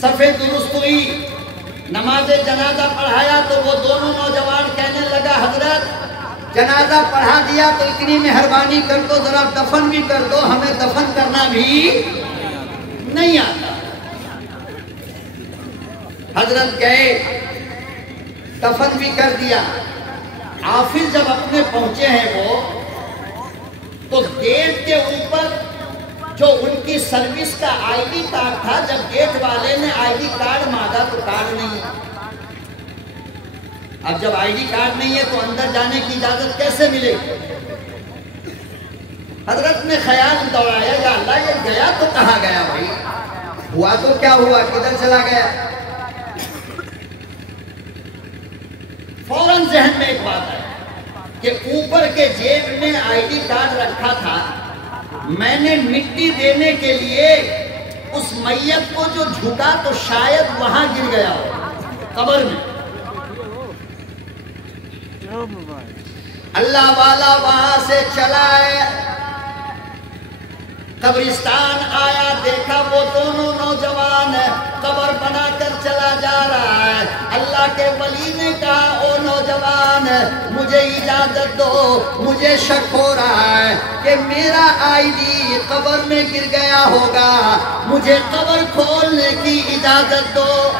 صفیں درست ہوئی، نماز جنازہ پڑھایا تو وہ دونوں نوجوان کہنے لگا حضرت جنازہ پڑھا دیا تو اتنی مہربانی کر دو ذرا دفن بھی کر دو، ہمیں دفن کرنا بھی نہیں آتا۔ حضرت گئے، دفن بھی کر دیا۔ حافظ جب اپنے پہنچے ہیں وہ تو گیٹ کے اوپر جو ان کی سروس کا آئی ڈی کارڈ تھا، جب گیٹ والے نے آئی ڈی کارڈ مانگا تو کارڈ نہیں ہے۔ اب جب آئی ڈی کارڈ نہیں ہے تو اندر جانے کی اجازت کیسے ملے؟ حضرت نے خیال دوڑایا، یا اللہ یہ گیا تو کہاں گیا بھائی؟ ہوا تو کیا ہوا، کدھر چلا گیا؟ فوراً ذہن میں ایک بات آئی کہ اوپر کے جیب میں آئی ڈی کارڈ رکھا تھا، میں نے مٹی دینے کے لیے اس میت کو جو جھکا تو شاید وہاں گر گیا ہو قبر میں۔ اللہ والا وہاں سے چلا ہے، قبرستان آیا، دیکھا وہ دونوں نوجوان قبر بنا کر چلا جا رہا ہے۔ اللہ کے ولی نے کہا او نوجوان مجھے اجازت دو، مجھے شک ہو رہا ہے کہ میرا آئی ڈی قبر میں گر گیا ہوگا، مجھے قبر کھولنے کی اجازت دو۔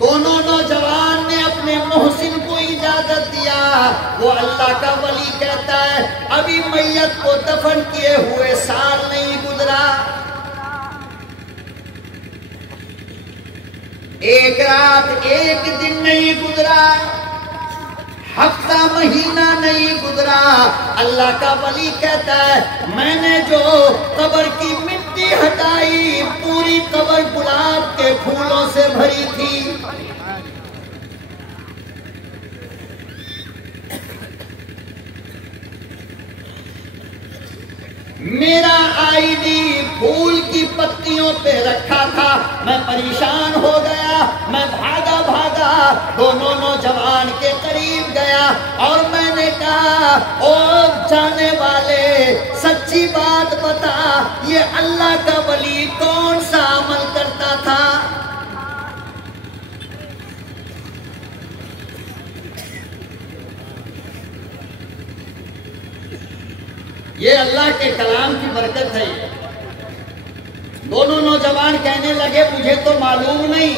دونوں نوجوان نے اپنے محسن کو اجازت دیا۔ وہ اللہ کا ولی کہتا ہے ابھی میت کو دفن کیے ہوئے سال نہیں گزرا، ایک رات ایک دن نہیں گزرا، ہفتہ مہینہ نہیں گزرا، اللہ کا ولی کہتا ہے میں نے جو قبر کی مٹی ہٹائی پوری قبر گلاب کے پھولوں سے بھری تھی۔ میرا آئی ڈی پھول کی پتیوں پہ رکھا تھا، میں پریشان ہو گیا، میں بھاگا بھاگا دونوں نوجوان کے قریب گیا اور میں نے کہا او جانے والے سچی بات بتا، یہ اللہ کا ولی کون سا عمل کرتا تھا؟ یہ اللہ کے کلام کی برکت ہے۔ دونوں نوجوان کہنے لگے مجھے تو معلوم نہیں،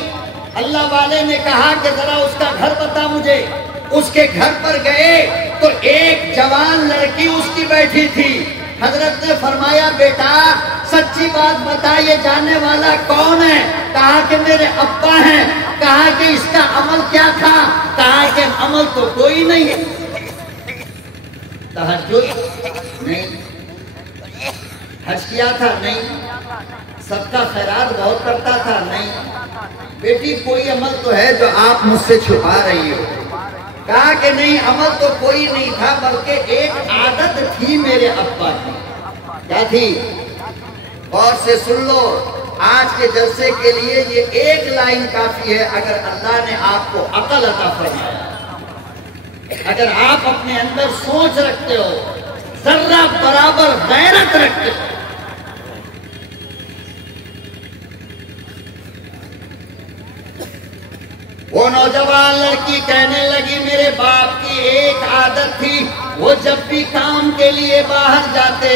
اللہ والے نے کہا کہ ذرا اس کا گھر بتا مجھے۔ اس کے گھر پر گئے تو ایک جوان لڑکی اس کی بیٹھی تھی۔ حضرت نے فرمایا بیٹا سچی بات بتا یہ جانے والا کون ہے؟ کہا کہ میرے ابا ہیں۔ کہا کہ اس کا عمل کیا تھا؟ کہا کہ عمل تو کوئی نہیں ہے، تہجد نہیں، حج کیا تھا نہیں، صدقہ خیرات بہت کرتا تھا نہیں، بیٹی کوئی عمل تو ہے جو آپ مجھ سے چھپا رہی ہو۔ کہا کہ نہیں عمل تو کوئی نہیں تھا بلکہ ایک عادت تھی میرے ابا کی۔ کیا تھی؟ اور سے سن لو، آج کے جلسے کے لیے یہ ایک لائن کافی ہے۔ اگر اللہ نے آپ کو عقل عطا فرمایا، اگر آپ اپنے اندر سوچ رکھتے ہو، ذرہ برابر غیرت رکھتے ہو، وہ نوجوان لڑکی کہنے لگی میرے باپ کی ایک عادت تھی، وہ جب بھی کام کے لیے باہر جاتے،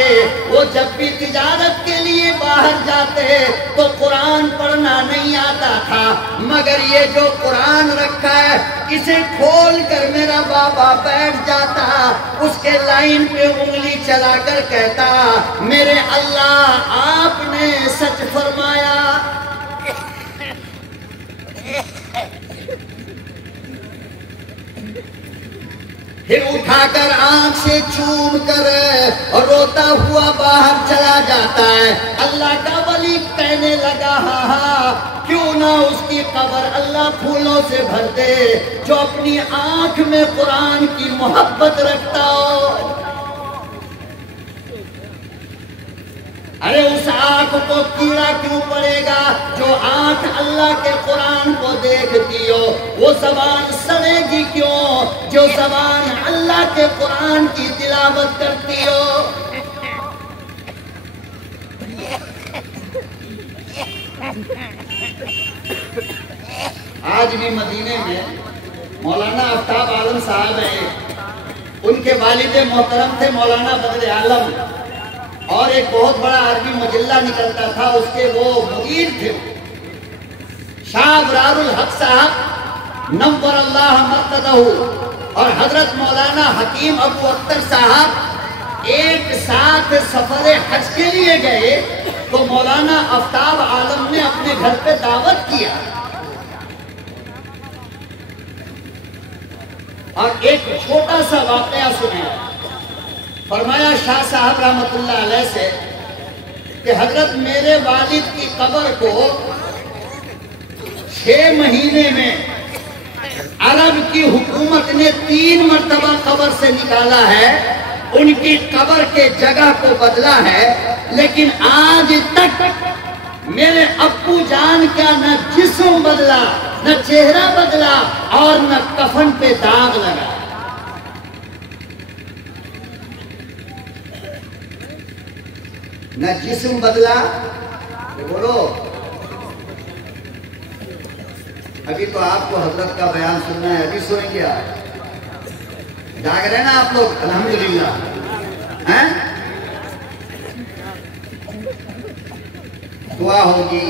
وہ جب بھی تجارت کے لیے باہر جاتے تو قرآن پڑھنا نہیں آتا تھا، مگر یہ جو قرآن رکھا ہے اسے کھول کر میرا بابا بیٹھ جاتا، اس کے لائن پہ انگلی چلا کر کہتا میرے اللہ آپ نے سچ فرمایا۔ پھر اٹھا کر آنکھ سے چوم کر اور روتا ہوا باہر چلا جاتا ہے۔ اللہ کا ولی کہنے لگا ہاں کیوں نہ اس کی قبر اللہ پھولوں سے بھر دے جو اپنی آنکھ میں قرآن کی محبت رکھتا ہو۔ ارے اس آنکھ کو کیڑا کیوں پڑے گا جو آنکھ اللہ کے قرآن کو دیکھتی ہو؟ وہ زبان سڑے گی کیوں جو زبان اللہ کے قرآن کی تلاوت کرتی ہو؟ آج بھی مدینے میں مولانا آفتاب عالم صاحب ہیں، ان کے والد محترم تھے مولانا بدر عالم، اور ایک بہت بڑا عربی مجلہ نکلتا تھا، اس کے وہ مدیر تھے شاہ ابرار الحق صاحب نور اللہ مرقدہ، اور حضرت مولانا حکیم ابو اختر صاحب ایک ساتھ سفر حج کے لیے گئے تو مولانا آفتاب عالم نے اپنے گھر پہ دعوت کیا، اور ایک چھوٹا سا واقعہ سنایا۔ فرمایا شاہ صاحب رحمت اللہ علیہ سے کہ حضرت میرے والد کی قبر کو 6 مہینے میں عرب کی حکومت نے 3 مرتبہ قبر سے نکالا ہے، ان کی قبر کے جگہ کو بدلا ہے، لیکن آج تک میرے ابو جان کا نہ جسم بدلا، نہ چہرہ بدلا، اور نہ کفن پہ داغ لگا۔ نہ جسم بدلا، بولو ابھی تو آپ کو حضرت کا بیان سننا ہے، ابھی سوئیں گے آپ، جاگ رہے نا آپ لوگ الحمدللہ، ہیں؟ دعا ہوگی